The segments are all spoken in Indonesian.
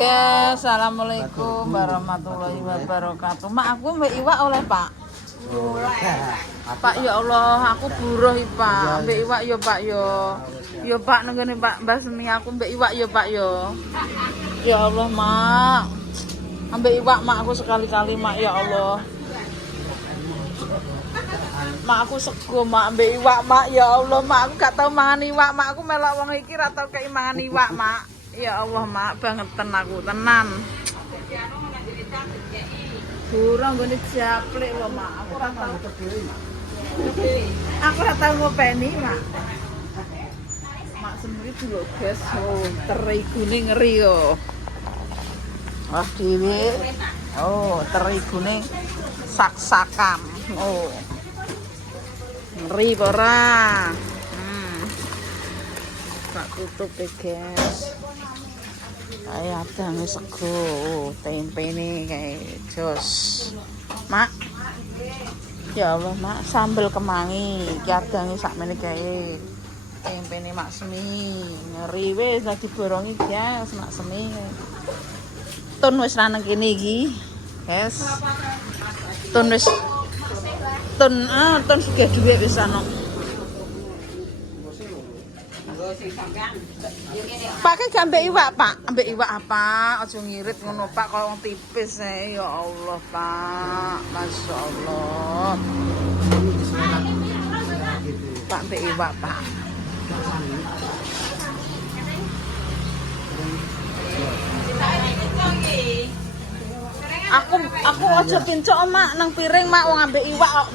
Ya, assalamualaikum warahmatullahi wabarakatuh. Mak, aku mbak iwak oleh Pak. Pak ya Allah, aku buruh Pak. Mbak iwak ya Pak ya. Ya Pak nenggene Pak Basmi aku mbak iwak ya Pak ya. Ya Allah Mak. Mbak iwak Mak aku sekali-kali Mak ya Allah. Mak aku sego Mak mbak iwak Mak ya Allah Mak aku gak tau mangan iwak Mak aku melok wong iki ra tau kei mangan iwak Mak. Ya Allah Mak bangetan aku tenan. Burung gone japlek lho Mak. Aku ora tau. Aku ora tau ngopeni Mak. Mak sendiri dulu guys. Oh, terigune ngeri yo. Wah dhewe. Oh, terigune sak-sakan. Oh. Ngeri ora? Tak tutup deh guys. Kayak ada sego, tempe nih kayak jos. Mak, ya Allah Mak, sambal kemangi, kadang sak meneh kayak tempe nih Mak Semi, ngeri wes lagi borongi guys, Mak Semi. Tun wes nang kene iki, guys. Tun wes, tun sudah duwe wis ana. Pakai ambek iwak, Pak. Ambek iwak apa? Aja ngirit ngono, Pak. Kalau tipis ya Allah, Pak. Masya Allah. Pak, ambek iwak, Pak. Aku aja pincok Mak nang piring Mak wong ambek iwak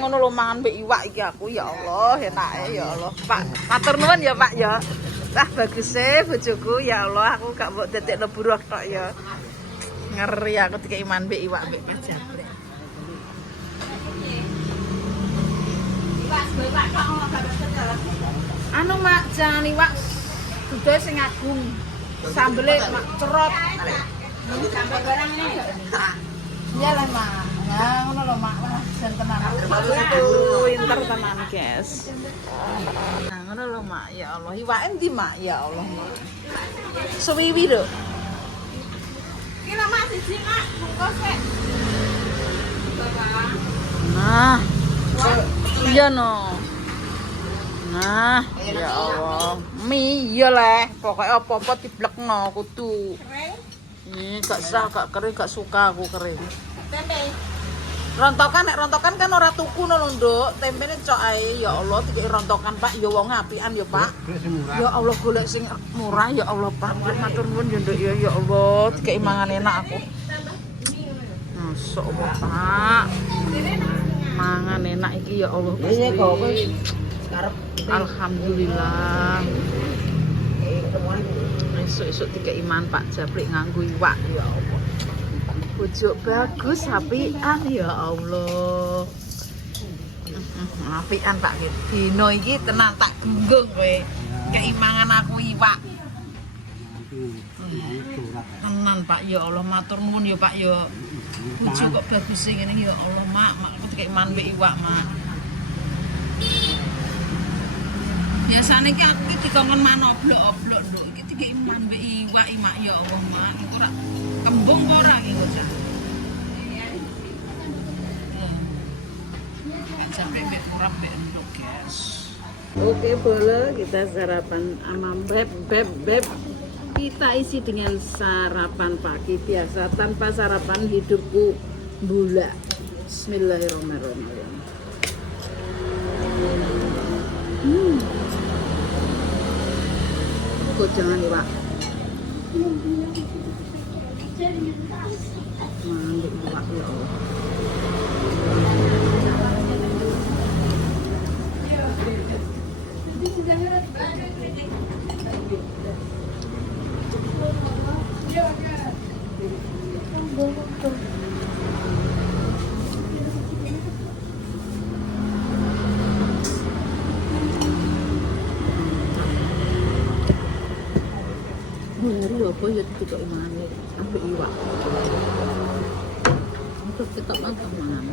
ngono lho mangan mbek iwak iki aku ya Allah enake ya Allah Pak matur nuwun ya Pak ya wah bagus bojoku ya Allah aku gak mbok dadekno buruh tok ya ngeri aku dikek iman mbek iwak mbek Mas Jabrek anu Mak jangan iwak dudoe sing agung sambele Mak cerot sambel barang ini iya lah Mak nah ngono lho Mak jan tenan pinter tenan guys nah ngono lho Mak ya Allah iwake ndi Mak ya Allah Mak suwiwi lho iki lho Mak siji Mak bungkus sik nah iya no nah ya Allah mie iya leh pokoknya apa-apa diblekno kudu gak sah, gak kering, gak suka aku kering. Tempe. Rontokan kan ora tuku lho Nduk. Tempene cok ae ya Allah dikek rontokan Pak ya wong apian ya Pak. Ya Allah golek sing murah ya Allah Pak. Matur nuwun ya Nduk ya Allah dikek mangan enak aku. Masya Allah Pak. Mangan enak iki ya Allah Gusti. Alhamdulillah. Esuk-esuk dikek iman Pak Jabrek nganggo iwak ya Allah. Bojo bagus apian ya Allah. Apian Pak dino iki tenan tak gunggung kowe. Keimangan aku iwak. Tenan Pak ya Allah matur nuwun ya Pak ya. Bojo kok bagus ngene ya Allah Mak aku dikek iman mbek iwak Mak. Biasane iki aku dikongkon manoblok-oblok Nduk. Iki dikek iman mbek iwak Mak ya Allah Mak. Iku ora kembung kok ora iki bocah. Sampai mbek urap mbek Nduk, guys. Oke, boleh kita sarapan sama beb. Kita isi dengan sarapan pagi biasa tanpa sarapan hidupku bula. Bismillahirrahmanirrahim. Kok jangan iwak. Mandi iwak ya Allah. Hari lho apa ya tidak imane ambek iwak. Untuk kita mantap mangan.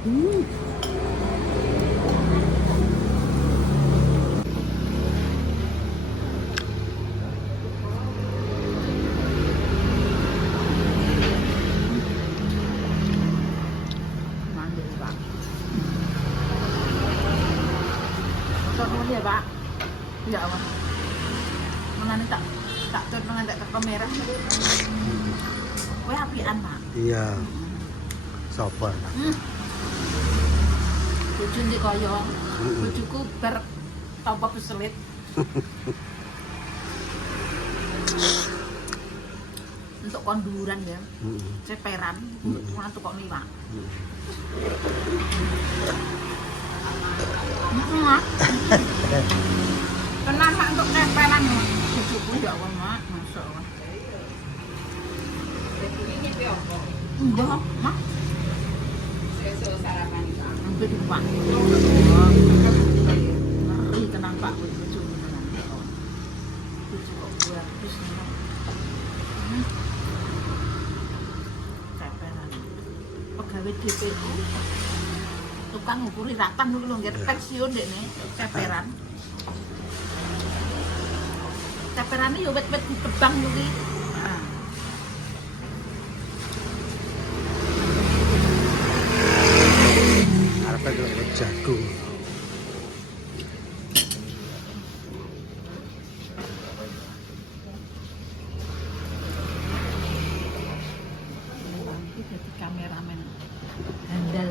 Mandi Pak. Sono dia Pak. Ya Allah. Mengani tak tur mengandak ke kamera. Kowe apian Pak. Iya. Sopan. Bojo ndek kaya. Bojoku bar tanpa peselit. Untuk konduran ya. Ceperan, mana tukok liwak. Tenan Mak untuk ceperan. Bojoku ya Allah Mak, masyaallah. Enggak, Mak. Sarapan itu. Hampir di Pak. Ngeri tenang Pak, bojoku tenang. Bojo kok buat terus ceperan. Pegawai DPU. Tukang ngukuri ratan dulu lho, nggih pensiun dekne, ceperan. Ceperane yo wet-wet ditebang yo ki. Arep delok jagung. Iki dadi kameramen handal.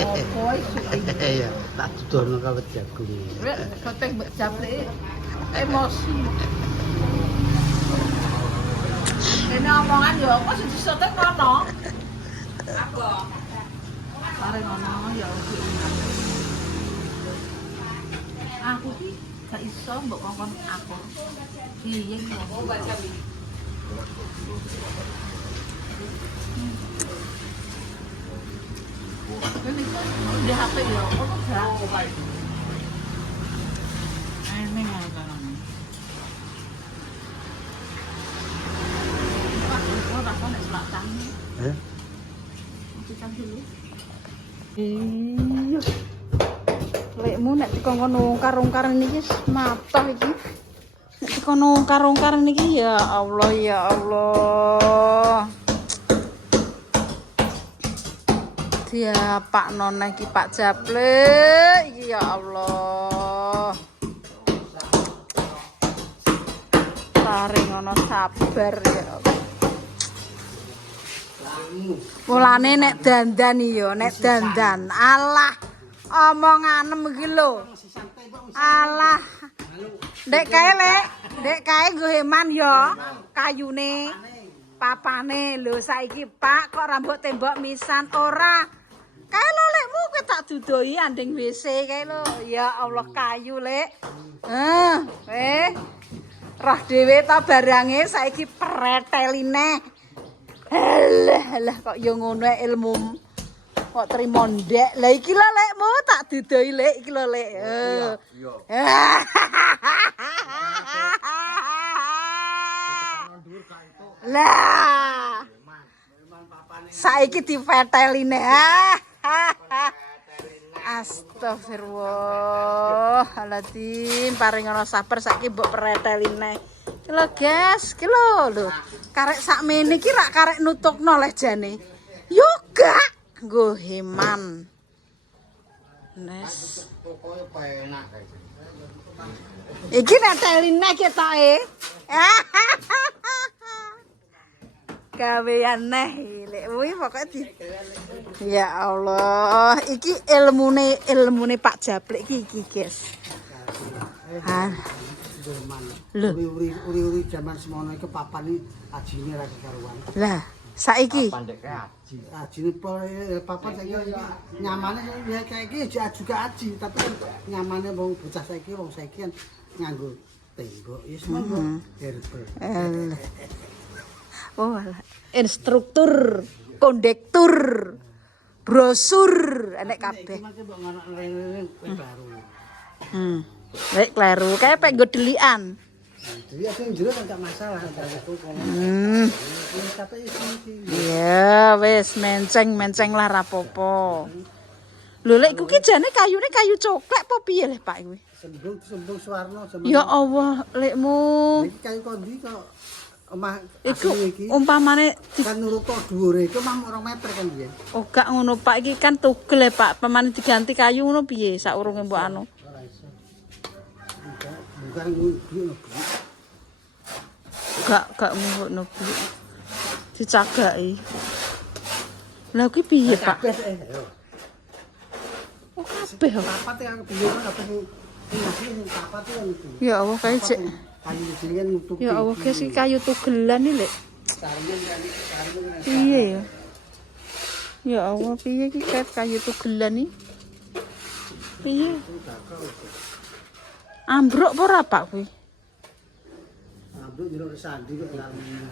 Opo iso Iya, tak dudono kawet jagung. Wek koteng mbek japleke emosi. Kene omongan yo kok sing disotek ngono. Apa? Mare ngono ya. Aku ki gak iso mbok kongkon aku. Piye ngono. Oh baca iki. Ini di HP ya, apa gak? Ini nggak ada kan? Pak, kalau tak nek selatan. Kita dulu. Iya. Lekmu nek dikongkon ungkar-ungkar niki matah iki. Nek dikon ungkar-ungkar niki ya Allah ya Allah. Dia Pak Nona iki Pak Japle iki ya Allah. Taring ngono sabar ya. Mulane nek dandan iya, nek dandan. Alah omonganem iki lho. Alah. Ndek kae Lek, ndek kae nggo heman ya. Kayune papane lho saiki Pak kok rambut tembok misan ora. Kae lho Lekmu kowe tak dudoi andeng WC kae lho. Ya Allah kayu Lek. Roh dhewe ta barange saiki preteline. Halah kok yo ngono ilmu. Kok trimo ndek. Lah iki lho Lekmu tak dudoi Lek iki lho Lek. Lah. Saiki diveteline. Astagfirullahaladzim, paring ana sabar saiki mbok preteline. Ki lho guys, ki lho. Karek sakmene iki rak karek nutukno leh jane. Yo gak nggo heman. Nes. Iki neteline ketoke. Gawe aneh Lek kuwi pokoke di. Ya Allah, iki ilmune Pak Japlek iki guys. Lho, uri jaman semono iku papan ajine ra karuan. lah saiki Ajine papan saiki nyamane saiki juga aji, tapi nyamane wong bocah saiki kan nganggo tembok ya semua herbal. Oh, instruktur, kondektur, brosur, enek kabeh. Lek kleru, kae pek nggo delikan. Jadi ada yang jero kan gak masalah ada itu kalau. Tapi iki. Iya, wis menceng lah rapopo. Lho lek iku ki jane kayune kayu coklek apa piye le Pak kuwi? Sembung Suwarno zaman. Ya Allah, lekmu. Iki kayu kondi kok omah Iku asli iki. umpamane Kan nuruto dhuwure iku mah 2 meter kan dia. oh gak ngono Pak iki kan tugel ya Pak, pamane diganti kayu ngono piye saurunge mbok anu. Ora iso. Bukan ngono. Gak ngono Bu. Dicagaki. Lah kuwi piye Pak? Oh kabeh. Papat yang biyen apa sing sing papat yang itu. Ya Allah kae cek. Kayu jenengan nutup. Ya Allah guys iki kayu tugelan iki lek. Saringan Piye ya? Ya Allah piye iki kayu tugelan iki? Piye? Ambruk apa ora Pak kuwi? Ambruk njero sandi kok aman.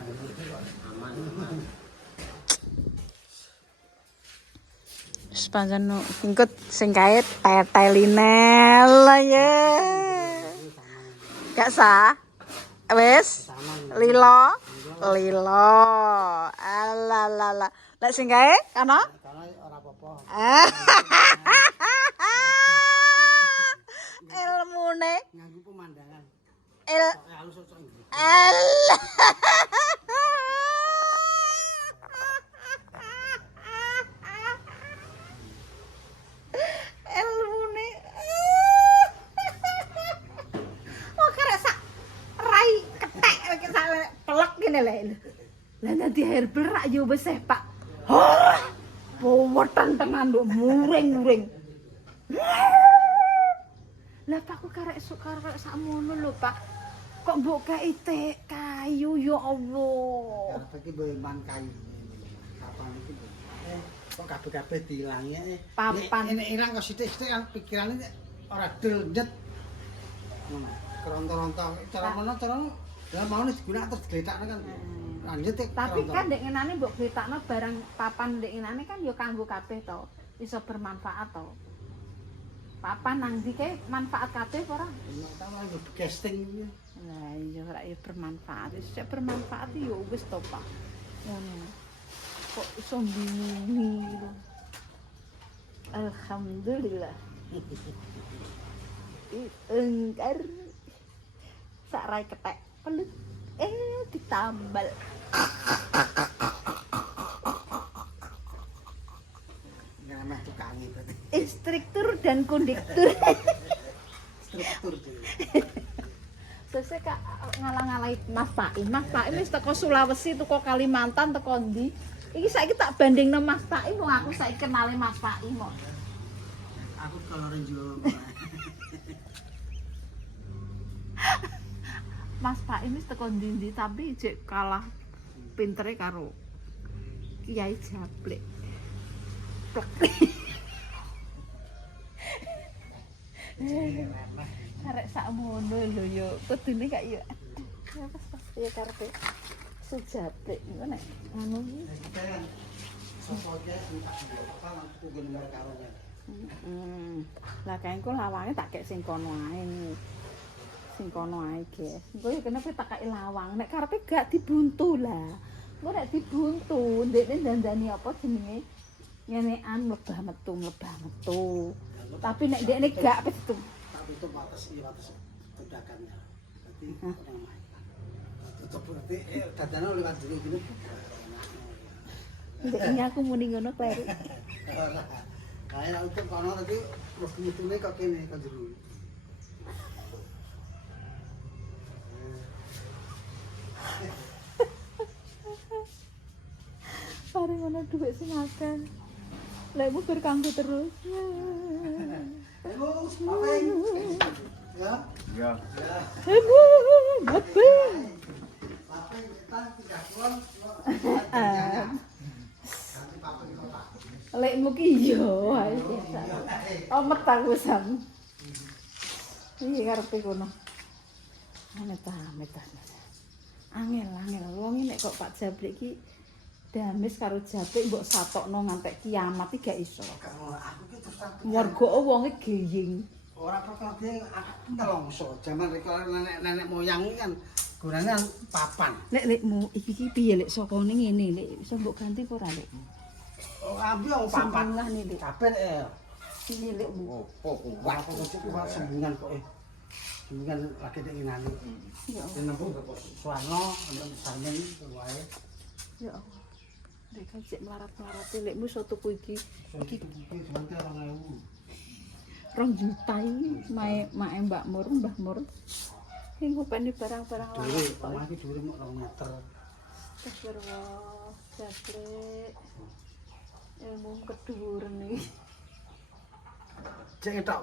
Sepanjang no, ingkut sing kae tetelinel ya. Gak sah. Wis. Lilo. Alalala. Lek sing kae kana? Karena ora apa-apa. Ilmune Nganggo pemandangan. il Halus cocok iki. Allah. Ilmune. Oh karek sak rai ketek sak pelek ngene lho. Lah nanti herbal rak yo wis Pak. Powetan tenan nduk muring-muring. Lah Pak ku karek sakmono lho Pak. Kok mbok kei kayu ya Allah. Iki mbok kayu. Kapan iki? Kok kabeh-kabeh diilangi Papan. Nek ilang kok sithik-sithik kan pikirane ora deljet. Ngono. Keronto-ronto cara mono cara lah mau digunakan terus digletakne kan. Lanjut Tapi kan ndek ngenane mbok gletakno barang papan ndek ngenane kan ya kanggo kabeh to. Iso bermanfaat to. Papan nang ndi kae manfaat kabeh apa ora? Nek ta nggo casting iki. Lah iya ora ya bermanfaat. Wis bermanfaat ya wis to Pak. Ngono. Kok iso bingungi lho. Alhamdulillah. Engkar sak rai ketek pelut ditambal. Ngamah tukangi berarti. Instruktur dan kondektur. Struktur dhewe. Sesuk kak ngalang-alai Mas Paim. Mas Paim wis teko Sulawesi, teko Kalimantan, teko ndi? Iki saiki tak bandingno Mas Paim wong aku saiki kenale Mas Paim kok. Aku kalau renjo. Mas Paim wis teko ndi-ndi tapi jek kalah pintere karo Kiai Jablek. Karek sakmono lho yo. Kudune kak yo. Pas ya karepe sejablek ngono nek anu iki. Lah kae engko lawange tak kek sing kono ae. Sing kono ae, guys. Engko yo kenapa tak kek lawang nek karepe gak dibuntu lah. Engko nek dibuntu ndekne dandani apa jenenge? Nyenekan mlebah metu. Tapi nek ndekne gak petu. Tak tutup batas ledakannya. Berarti orang main. Tutup berarti dadane lewat jero gini. Ndekne aku muni ngono kleru. Kayak untuk kono tadi terus mutune kok kene kan jero. Pare ngono dhuwit sing akeh. Lekmu berkanggo terus. Terus apa ya? Ya. Hemu, apa? Apa kita 3 bulan. Lekmu ki yo ae biasa. Omet aku sam. Iki karepe kono. Amit. Angel. Wong nek kok Pak Jablek ki dames karo Jablek mbok satokno ngantek kiamat iki gak iso. Aku ki terus Warga wonge geying. Ora perkara aku nelongso. Zaman reka nenek moyang kan gunane papan. Lekmu iki piye lek sokone ngene lek iso mbok ganti apa ora lek? Oh, ambil papan lah nih lek. kabeh Piye lekmu? Wah, kok sembungan kok sembungan lagi nek ngene. Ya Allah. Nembung Suwarno sampeyan wae. Ya Allah. Lek kajek melarat-melarat lekmu iso tuku iki. Iki sebentar 2000. 2 juta iki mae Mbak Mur. Sing ngopeni barang-barang Dhewe, omah iki dhuwure mok 2 meter. Astagfirullah, jablek. Ilmu kedhuwuren iki. Cek ketok.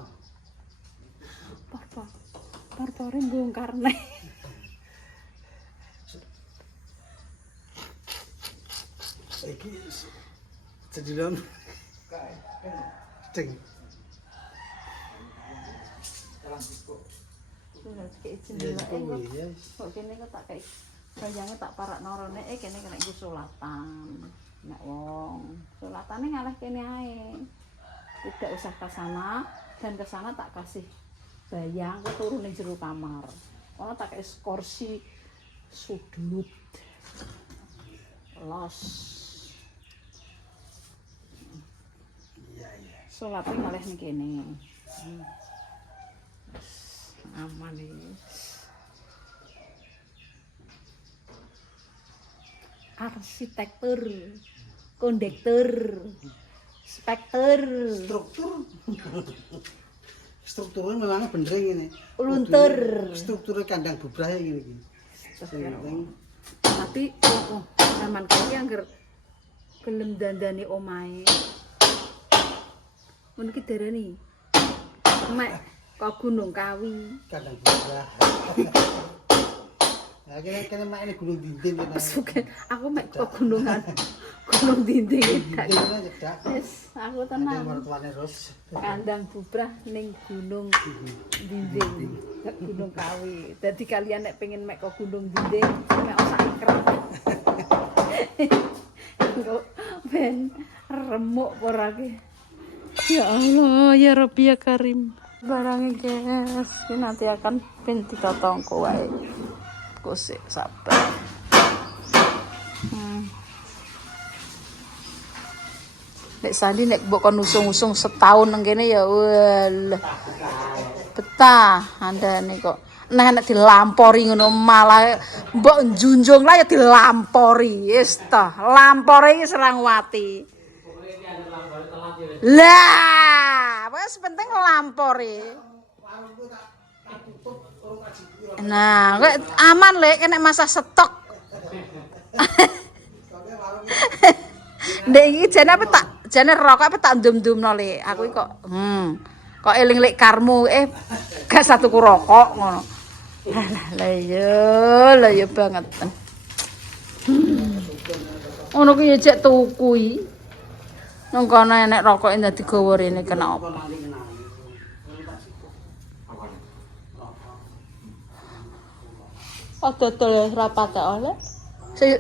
Partore mbongkar nek. Iki cedilon. Ceng. Kok kene kok tak kayak bayange tak parak norone kene kena nggo solatan. Nek wong solatane ngalah kene ae. Tidak usah ke sana dan ke sana tak kasih bayang kok turun ning jero kamar. Ono tak kayak kursi sudut. Los. Iya. Salate ngalah ning kene. Aman iki. Arsitektur, kondektur, spektur, Strukturnya memang bener ngene. luntur. Strukturnya kandang bubrahe ngene iki. Tapi zaman kaya angger gelem dandani omahe. Mun ki darani mek kok Gunung Kawi. Kandang bubrah. Nah, kene mak ini gunung dinding kene. Aku mek kok gunung dinding. Dindingnya cedak. Wis, aku tenang. Mertuane Ros. Kandang bubrah ning gunung dinding, Gunung Kawi. Dadi kalian nek pengen mek kok gunung dinding, mek osak ikrah. Engko ben remuk ora ki. Ya Allah, ya Rabbi ya Karim. Barangnya guys, ini nanti akan ben ditotongko wae. Kusik sabar. Nek Sandi nek mbok kon usung-usung setahun nang kene ya walah. Betah andane kok. Nek dilampori ngono malah mbok njunjung lah ya dilampori. Wis ta, lampore iki serang wati. Lah, wis penting lampori. Nah, kok aman lek kena masa stok. Ndek iki jane apa tak jane rokok apa tak ndum-ndumno le. Aku iki kok kok eling lek karmu gak satuku rokok ngono. Lah ya banget. Ngono ki ya cek tuku iki. Nang kono enek rokoke dadi gawa rene kena apa? Dodol rapat oleh.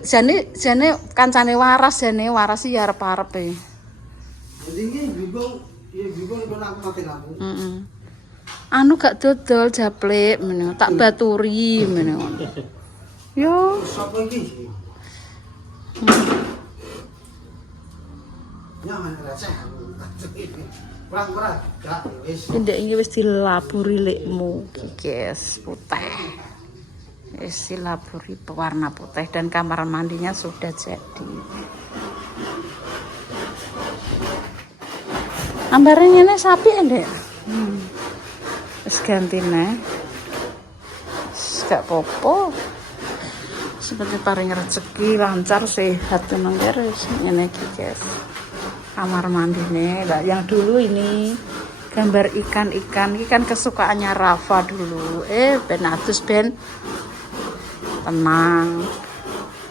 Jane kancane waras iki arep-arep e. Jadi iki bingung aku mati lampu. Anu gak dodol japlek meneh, tak baturi meneh. Yo, Sapa iki? Nyaman rasane. Perang gak wis. ndek iki wis dilaburi lekmu iki, guys, putih. Wis dilaburi pewarna putih dan kamar mandinya sudah jadi. Ambarnya ini sapi ya, Dek? Wis gantine. Gak popo. Seperti paring rezeki lancar sehat tenang terus ngene iki, guys. Kamar mandine. Lah yang dulu ini gambar ikan-ikan ini kan kesukaannya Rafa dulu. Ben atus ben tenang.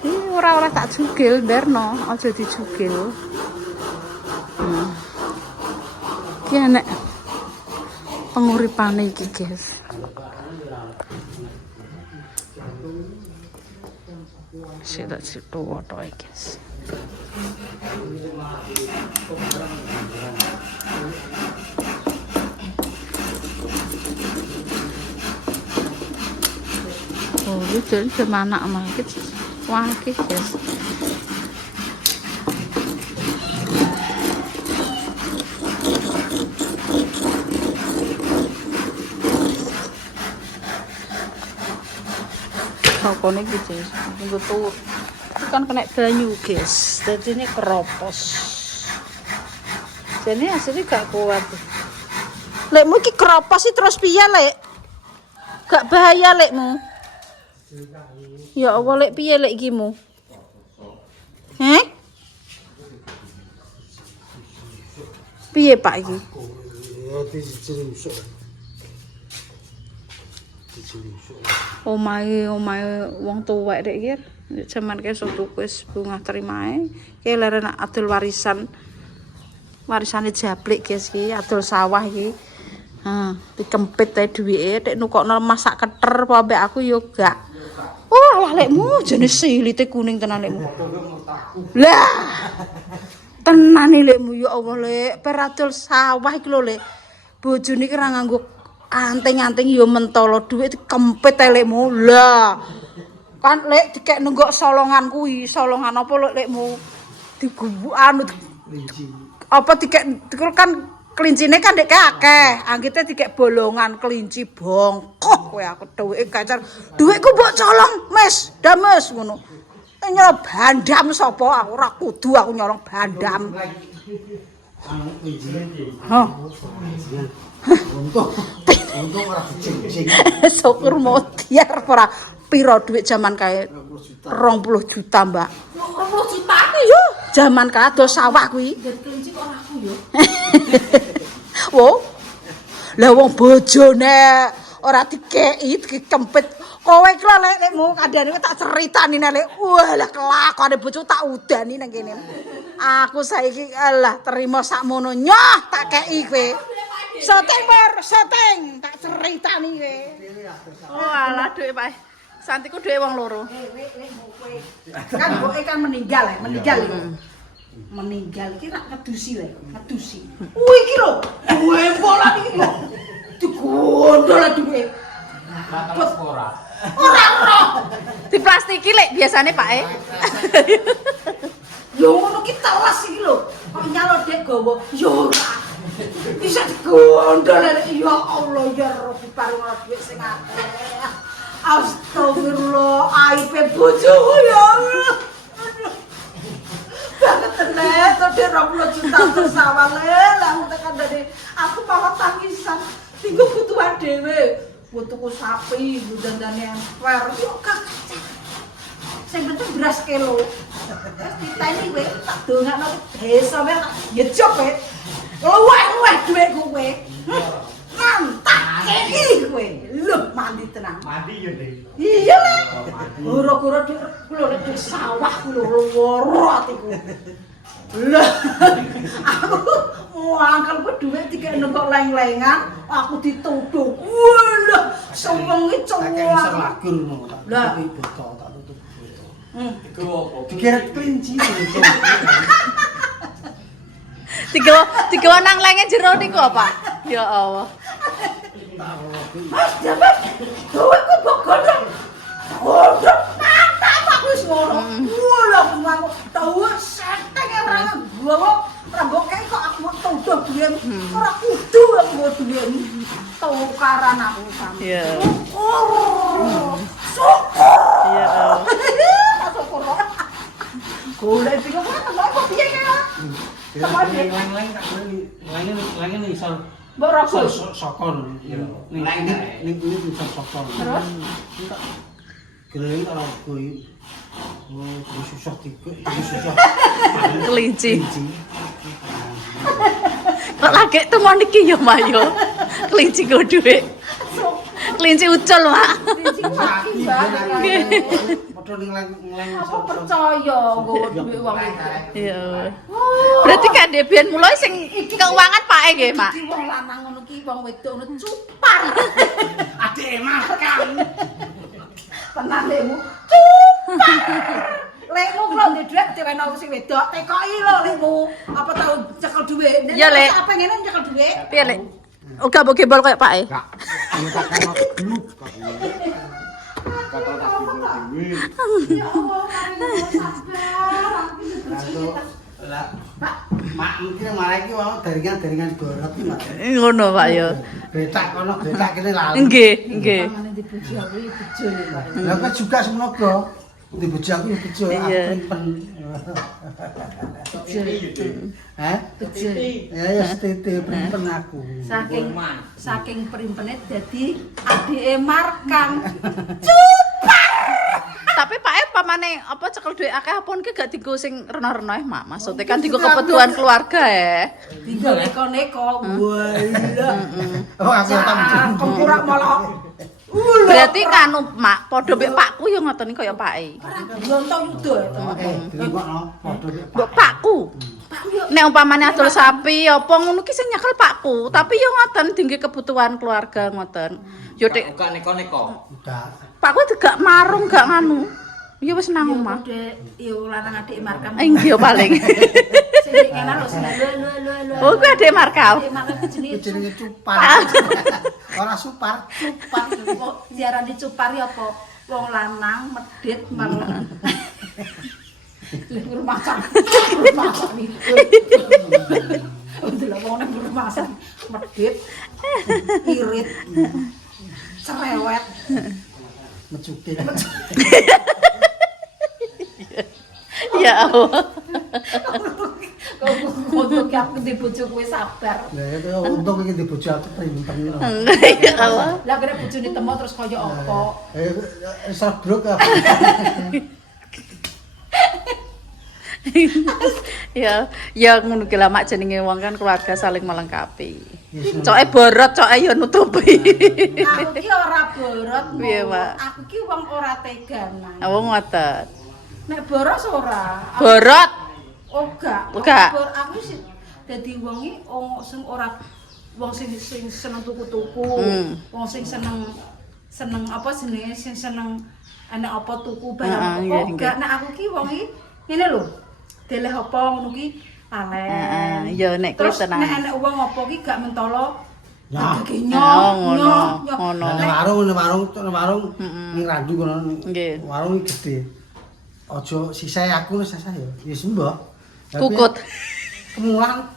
Ini ora tak jugil Berno, aja dijugil. Iki enek penguripane iki, guys. Sida situ foto guys. lu jadi mana mah iki. Wah, iki guys. Toko ini gitu, tunggu tuh, kan kena banyu guys, jadi ini keropos, jadi hasilnya gak kuat. Lekmu ki keropos sih terus piye lek, gak bahaya lekmu? Ya Allah lek piye lek gimu? Piye pak iki? Omahe wong tuwek rek iki. Jaman kesuk tuku wis bungah terimae. Ki leren adol warisane Jablik guys iki, adol sawah iki. Dikempit ae duwike, nek nukokno masak keter apa ambek aku yo gak. Oh, alah lekmu jenis silite kuning tenan lekmu. Lah. Tenan lekmu ya Allah lek, peradol sawah iki lho lek. Bojone iki ra nganggo anting-anting yo mentolo dhuwit dikempit elekmu. Lah. Kan lek dikek nenggok solongan kuwi, solongan apa lekmu? Digubu anu apa dikek kan kelincine kan dek akeh, anggite dikek bolongan kelinci bongkok kowe aku dhuwit kacar. Dhuwitku mbok colong, Mas, dames ngono. Nyolong bandam sapa aku ora kudu aku nyolong bandam. Hah. Untung ora dicing-cing. Syukur modiar ora piro dhuwit jaman kae 20 juta, Mbak. 20 juta yo. Jaman kados sawah kuwi. Kelinci kok aku yo. Wo. Lah wong bojone ora dikeki dikempit. Kowe iki lho lekmu kandhane tak ceritani nek wah lah kelakone bojo tak udani nang kene. Aku saiki alah terima sakmono nyoh tak kei kowe. Seteng tak ceritani kowe. Oh alah dhuwit Pak. Santiku dhuwit wong loro. Kan mboke kan meninggal iki. Meninggal iki rak ngedusi le, ngedusi. Iki lho, duwe bola iki lho. Digondol dhuwit. Ora. Ora. Diplastiki lek biasane Pak Yo ngono ki telas iki lho. Kok nyalon dek gawa yo ora. Bisa digondol ya Allah ya Rabbi paring dhuwit sing akeh. Astagfirullah, aibe bojoku ya Allah. Banget tenan, tadi 20 juta bersama lah tekan dari aku malah tangisan. Tinggu butuhan dhewe. Butuhku sapi, dandane emper, yo kakak. Sing penting beras kilo. Terus diteni kowe tak dongakno desa wae tak yejok kowe. Luweh dhuwitku kowe. Mantap iki kowe. Lho mandi tenang. Mandi yo, Dik. Iya lah. Goro-goro kula nek sawah kula loro atiku. Lah aku ngangkel ku dhuwit dikek nengkok leng-lengan, aku dituduh. Wah, sewengi cowok. Lah iki botol tak tutup botol. Iku opo? Dikira kelinci. Tiga nang lenge jero niku apa? Ya Allah. Mas Jabat, duitku bogondong. Gondong mantap aku wis ngono. Lha aku tau seteng ora gua rambok kae kok aku tuduh duwe ora kudu aku duwe tukaran aku sama. Iya. Syukur. Iya. Syukur. Golek iki kok piye kae? Leng-leng tak leng iso. Mbok rokok sokon. Ning iso sokon. Terus geleng ora kuwi. Oh, susah tipe, susah. Kelinci. Kok lagi temen iki ya, Mak yo. Kelinci go dhuwit. Kelinci ucul, Mak. Kelinci mati, Mbak. Padha ning apa percaya nggo dhuwit wong iki. Iya. Berarti kan dhewean mulai sing keuangan pake nggih, Mak. Iki wong lanang ngono ki wong wedok ngono cupar. Adike makan. Tenan lekmu. Lekmu kula ndek dhuwit diweno sing wedok, tekoki lho lekmu. Apa tau cekel dhuwit? Ya, Lek. Apa ngene nyekel dhuwit? Piye, Lek? Uga mbok gembol koyo Pak e. Enggak. Tak kan gluk. Kata Ya Allah, sabar. Mak mungkin malah iki wau daringan-daringan gorot iki, Mak. Ngono, Pak ya. Betak kono, betak kene lali. Nggih, nggih. Pamane di bojo aku ya bejo ya, Pak. Lah kok juga semoga di bojo aku ya bejo, Iya. pen. Bejo. Hah? Bejo. Ya tete pen aku. Saking primpene dadi adike Markam. Tapi Pak pamane apa cekel dhuwit akeh apa niki gak dienggo sing rena-rena Mak. Maksudnya kan dienggo kebutuhan keluarga ya. Tinggal neko-neko. Wah, iya. Oh, aku tak Kempurak malah. Berarti kanu Mak padha mbek Pakku ya ngoten kaya Pake. Yonto yudo. dirungokno padha nek Mbok Pakku. Nek umpamane adol sapi apa ngono ki sing nyekel Pakku, tapi ya ngoten dienggo kebutuhan keluarga ngoten. Yo Dik, Bukan neko-neko. udah. Pakku gak marung gak nganu. Ya wis nang omah. Yo lanang adik Markam. Iya paling. Sing ngene lho sing lho. Oh, kuwi adek Markam. Adik Markam jenenge Jenenge cupar. Ora supar. Cupar. Kok diarani cupar ya apa? Wong lanang medhit malah. Lek masak. Masak nih. Untuk wong nang masak medhit. Irit. Cerewet. Mecuke. Ya Allah. Untuk aku di bojo kowe sabar. Lah itu untung iki di bojo aku primpen. Ya Allah. Lah kira bojone temo terus kaya apa? Sabruk apa? Ya ngono ki lah Mak jenenge wong kan keluarga saling melengkapi. Coke borot, coke ya nutupi. Aku ki ora borot. Piye, Pak? Aku ki wong ora teganan. Wong ngoten. Nek boros ora. Borot. Oh gak. Gak. Aku sih dadi wong iki sing ora wong sing seneng tuku-tuku. Wong sing seneng apa jenenge sing seneng ana apa tuku barang iya, apa. Gak nek aku ki wong iki ngene lho. Deleh apa ngono ki alen. Ya nek kuwi Terus tenang. nek ana wong apa ki gak mentolo Nah, ngono. Nang warung ning randu kono. Nggih. Warung iki gede. Aja sisae aku wis sasah ya. Ya sembah. Kukut. Kemulan.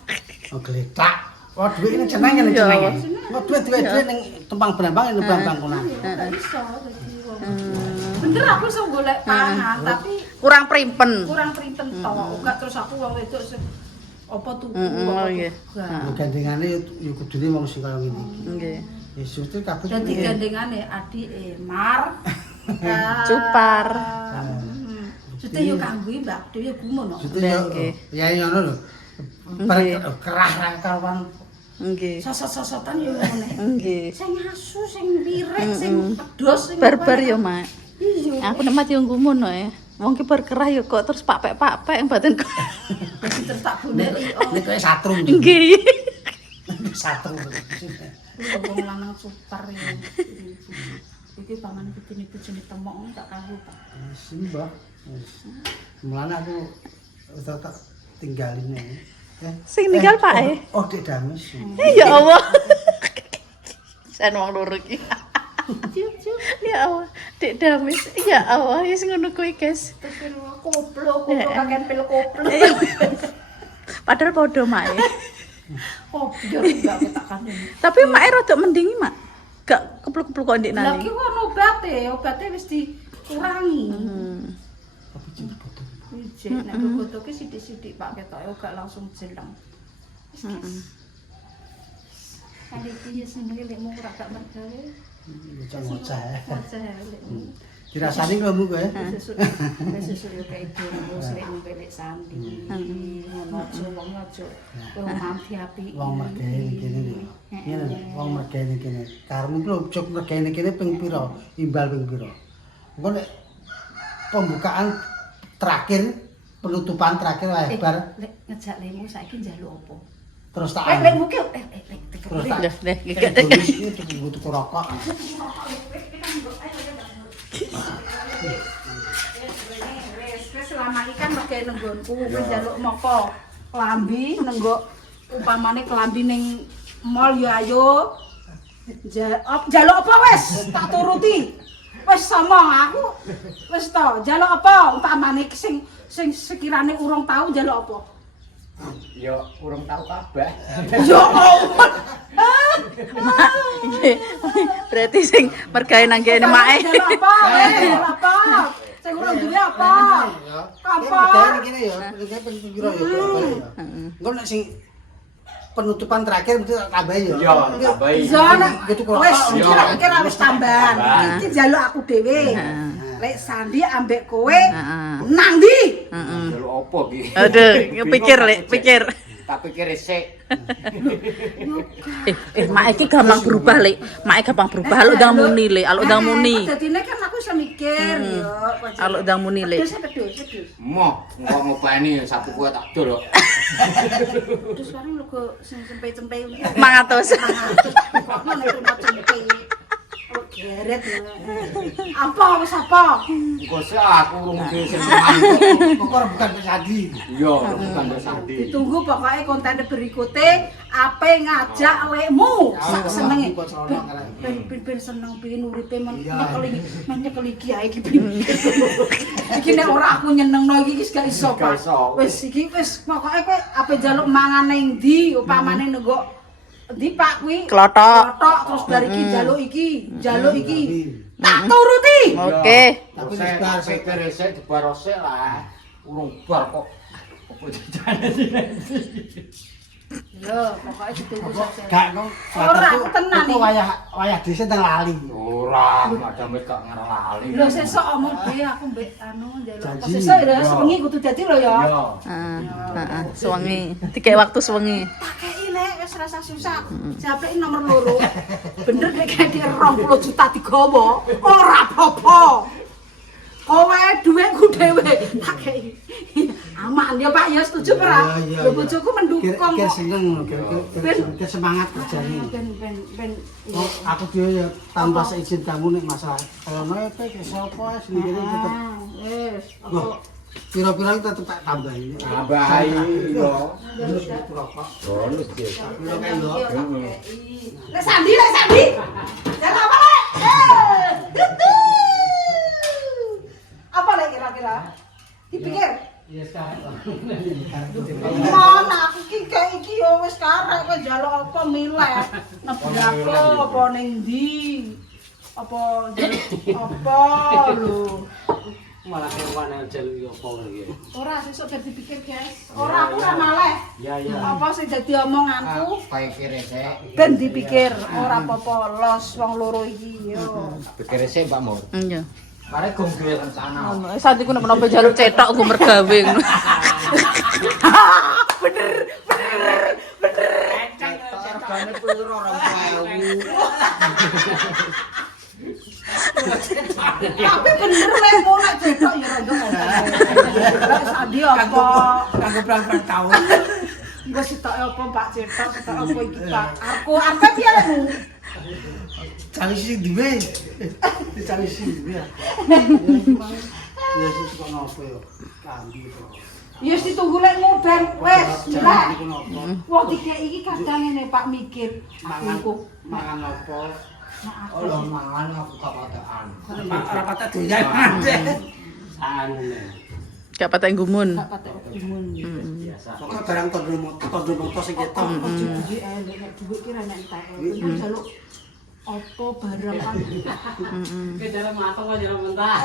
Oh gletak. Oh dhuwit ini jenenge ning jenenge. Oh dhuwit ning Tempang Brambang ning Brambang kono. Gak iso dadi wong. Bener aku iso golek pangan tapi Kurang primpen. kurang printen tok. Gak terus aku wong wedok sing apa tuku Oh, iya. Gandengane ya kudune wong sing kaya ngene iki. Nggih. Yesus itu kabeh. Dadi gandengane adike Mar. Cupar. Jute yo kanggo Mbak Dewi gumun kok. Itu ya ya ngono lho. Kerah rangkawan. Nggih. Sosot-sosotan yo ngene. Nggih. Sing asu, sing pirek, sing pedos, sing Barbar ya Mak. Iya. Aku nek mati yo gumun ya. Wong ki berkerah ya kok terus papek-papek badan kok. Dadi terus tak goleki. Nek kowe satrum. Nggih. Satrum. Wong lanang super ya. Iki paman bojone temok tak kanggo Pak. Simbah. Mulane aku tak tinggalin ya. Sing ninggal Pak. Oh, Dek Dames. Ya Allah. Sen wong loro iki. Ya Allah, Dek Damis. Ya Allah, wis ngono kuwi, guys. Terus koplo kakek pil koplo. Padahal padha Mak. Oh, biar enggak ketakkan ini. Tapi Mak rada mendingi, Mak. Gak kepluk-kepluk kok ndek Lah nani. ki ono obate wis dikurangi. Tapi cinta bodoh. Ijek nek bobotoke sithik-sithik Pak ketoke gak langsung jeleng. Kali iki ya senenge lekmu ora gak mergawe. Ngoceh. Ngoceh lekmu. Dirasani kamu kowe. Sesuk yo kae dhewe srek mbelek sandi. Ngono aja wong aja. Wong mati apike. Wong mergane kene lho. Ngene wong mergane kene. Karmu ku ojo mergane kene ping pira? Imbal ping pira? Engko nek pembukaan terakhir, penutupan terakhir lebar Lek ngejak lekmu saiki njaluk apa? terus tak Lekmu ki terus tak Dah, tuku rokok. Selama iki kan mergawe nenggonku, kowe njaluk moko klambi nenggo upamane klambi ning mall ya ayo. Njaluk apa wis? Tak turuti. Wis somong aku. Wis to, njaluk apa? Umpamane sing sekirane urung tau njaluk apa? Ya urung tau kabeh. Ya ampun. Berarti sing mergawe nang kene mae. Njaluk apa? Njaluk apa? Sing urung duwe apa? Apa? Kene ya, kene piro ya. Engko nek sing penutupan terakhir mesti tambahin ya. Ya, tambahin. Zona Gitu kok. wis Ya. kira wis tambahan. Iki njaluk aku dhewe. Lek Sandi ambek kowe nang ndi? Jaluk apa ki? Aduh, pikir Lek, pikir. Tak pikir resik. Mak iki gampang berubah, Lek. Mak gampang berubah. Aluk ndang muni, Lek. Aluk ndang muni. Dadine kan aku iso mikir yo. Aluk ndang muni, Lek. Pedus. Moh, ngopeni sapu kuwi tak dol kok. Terus bareng lu kok sing cempe-cempe iki. 500. Kok ngono iku mau cempe. Oh, geret ya. Apa wis apa? Engko sik aku urung duwe sing mangan. Kok bukan pesadi. Iya, bukan wis Sandi. Ditunggu pokoknya konten berikutnya apa ngajak lekmu sak senenge ben seneng ben uripe nyekel iki ae iki iki nek ora aku nyenengno iki wis gak iso Pak wis iki wis pokoke kowe ape njaluk mangan ning ndi upamane nenggo ndi Pak kuwi Klothok. terus bar iki njaluk iki tak turuti Oke. Tapi Tapi wis bar pikir resik dibarose lah. Urung bar kok. Apa jajane yo pokoknya ditunggu saja gak kok. Ora, aku tenan Kok iki. wayah desa teng lali. Ora, madam wis gak ngarang lali. lho sesuk omong dhewe aku mbek anu njaluk apa Janji. sesuk ya sewengi kudu dadi lho ya Iya. Heeh, suwengi. Dikek waktu suwengi. tak kei lek wis rasa susah japek nomor loro bener nek kayak 20 juta digawa ora apa-apa kowe dhuwitku dhewe tak kei aman ya Pak ya setuju ora Iya, iya, lho iya. bojoku mendukung Kira kok seneng, kira semangat kerjanya. ben Oh, aku dhewe ya tanpa seizin kamu nek masalah kaya ngono iki sapa sendiri tetep wis Wah, pira-pira tetep tak tambahin. Tambahi yo. Terus rokok. Bonus ya. Pira kae yo. Lek Sandi jangan apa lek apa lek kira-kira dipikir Iya sekarang. mana aku ki kayak iki yo wis karek kok njaluk apa milih nebako apa ning ndi apa njaluk apa lho Malah kewan jaluk yo apa iki. ora sesuk bar dipikir guys ora aku ora maleh Ya ya. apa sing dadi omonganku Pikir resik. ben dipikir ora apa-apa los wong loro iki yo Pikir resik Pak Mur. Iya. Mare gong duwe rencana. Ngono, Santi ku nek menapa jaluk cetok ku mergawe ngono. Regane piro 2000. tapi bener lek mau nek cetok ya rondo lek Sandi apa Kanggo berapa tahun? engko sitoke apa Pak cetok sitoke apa iki Pak aku arep piye lekmu Cawisi duwe. Cawisi duwe. Ya sik kok nopo yo. Kambi kok. ya wis ditunggu lekmu ben wis Jangan lek iku nopo. wong dikek iki kadang ngene Pak mikir Mangan aku mangan nopo. aku Oh, mangan aku kapatekan. Ora patah doyan. Anu. Gak patah gumun. gak patek optimun Biasa. Pokoke barang tondo moto sing ketok. duwe nek duwe ki ra nek entek kan jaluk apa barang kan Kedara mateng kok jalan mentah.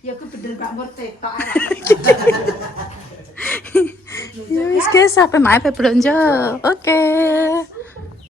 ya ku bener gak mau cetok Ya wis guys, sampai mae belanja. Oke.